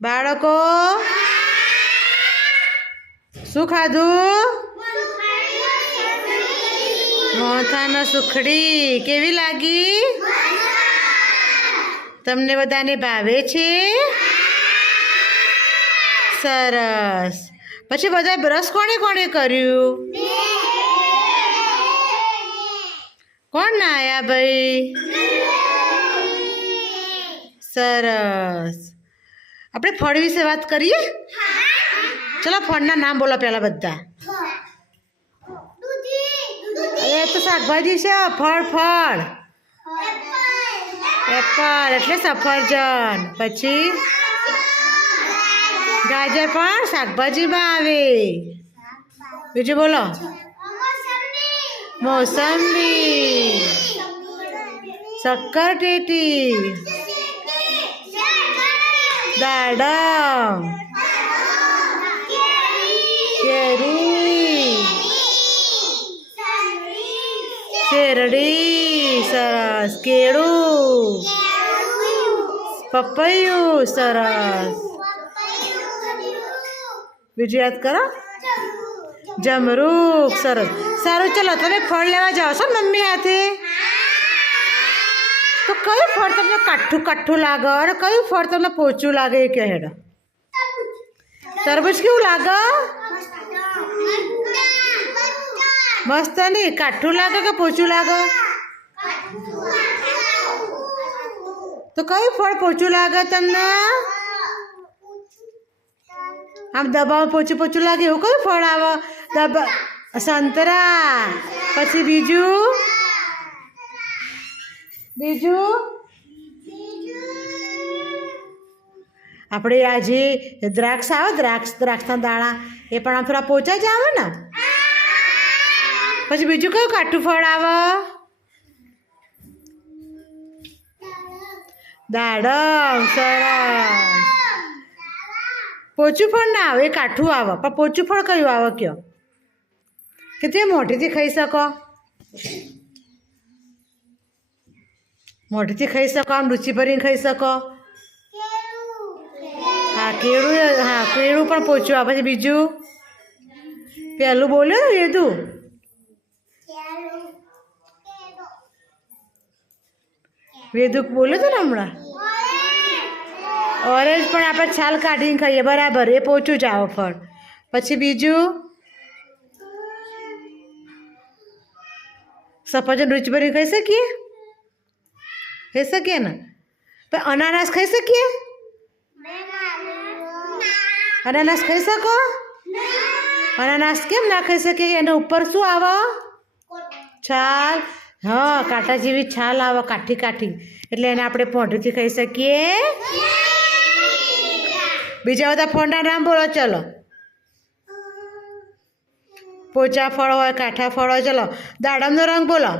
બાળકો શું ખાધું? મોથાનો સુખડી. કેવી લાગી? તમને બધાને ભાવે છે? સરસ. પછી બધા બ્રશ કોણે કોણે કર્યું? કોણ ના આયા ભાઈ? સરસ. આપણે ફળ વિશે વાત કરીએ. ચલો ફળના નામ બોલો પહેલા બધા. એ તો શાકભાજી છે. ફળ ફળ એપલ એટલે સફરજન. પછી ગાજર પણ શાકભાજીમાં આવે. બીજું બોલો. મોસંબી, શક્કરટેટી, દાડમ, કેરી, શેરડી. સરસ. કેળું, પપૈયું. સરસ. બીજું યાદ કરો. જમરૂખ. સરસ. સારું ચલો તમે ફળ લેવા જાઓ છો મમ્મી હાથે. તો કયું ફળ તમને કાઠું કાઠું લાગે અને કયું ફળ તમને પોચું લાગે એ કહે. તરબૂચ કેવું લાગે? મસ્ત નહીં? કાઠું લાગે કે પોચું લાગે? તો કયું ફળ પોચું લાગે તમને? આમ દબાવ પોચું પોચું લાગે એવું કયું ફળ આવે? સંતરા. પછી બીજું આપણે આ જે દ્રાક્ષ આવે દ્રાક્ષના દાણા એ પણ આમ થોડા પોચા જ આવે ને. પછી બીજું કયું કાઠું ફળ આવે? દાડમ. સરસ. પોચું ફળ ના આવે, એ કાઠું આવે. પણ પોચું ફળ કયું આવે કયો? કે તે મોઢેથી ખાઈ શકો? મોઢેથી ખાઈ શકો, આમ રુચિ ભરીને ખાઈ શકો. હા કેળું. હા કેળું પણ પોચું આવે. પછી બીજું પહેલું બોલ્યો ને વેદું. વેદુક બોલ્યો હતો ને હમણાં. ઓરેન્જ પણ આપણે છાલ કાઢીને ખાઈએ બરાબર, એ પોચું જ આવે ફળ. પછી બીજું સફરજન રુચિ ભરીને ખાઈ શકીએ? ખાઈ શકીએ ને. પણ અનાનસ ખાઈ શકીએ? અનાનસ ખાઈ શકો? અનાનસ કેમ ના ખાઈ શકીએ? એના ઉપર શું આવે? છાલ. હા કાંટા જેવી છાલ આવે, કાઠી કાઠી. એટલે એને આપણે મોઢેથી ખાઈ શકીએ. બીજા બધા ફળના નામ બોલો. ચલો પોચા ફળ હોય, કાઠા ફળ હોય. ચલો દાડમનો રંગ બોલો.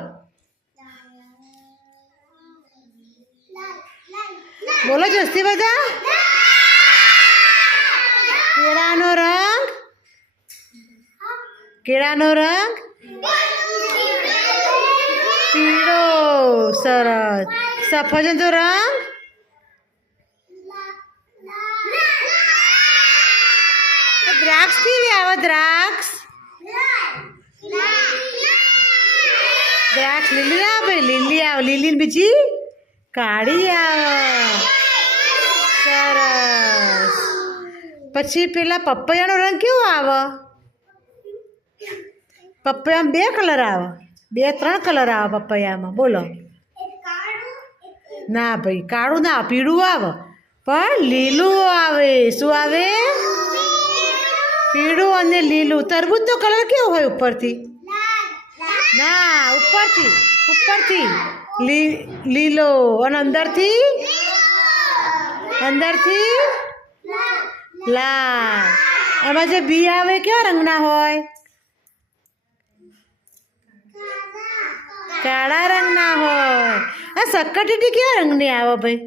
બોલો જસ્તી બધા. કેળાનો રંગ. કેળાનો રંગ પીળો. સરસ. સફરજનનો રંગ દ્રાક્ષ કેવી આવે? દ્રાક્ષ લીલી આવે. લીલી આવે. લીલી બીજી કાળી આવે. સરસ. પછી પેલા પપૈયાનો રંગ કેવો આવે? પપૈયામાં બે કલર આવે, 2-3 કલર આવે પપૈયામાં. બોલો. ના ભાઈ કાળું ના, પીળું આવે પણ લીલું આવે. શું આવે? પીળું અને લીલું. તરબૂચનો કલર કેવો હોય ઉપરથી? ના ઉપરથી લીલો અને અંદરથી લાલ. એમાં જે બી આવે કેવા રંગના હોય? કાળા રંગના હોય. આ શક્કરટેટી કેવા રંગની આવે ભાઈ?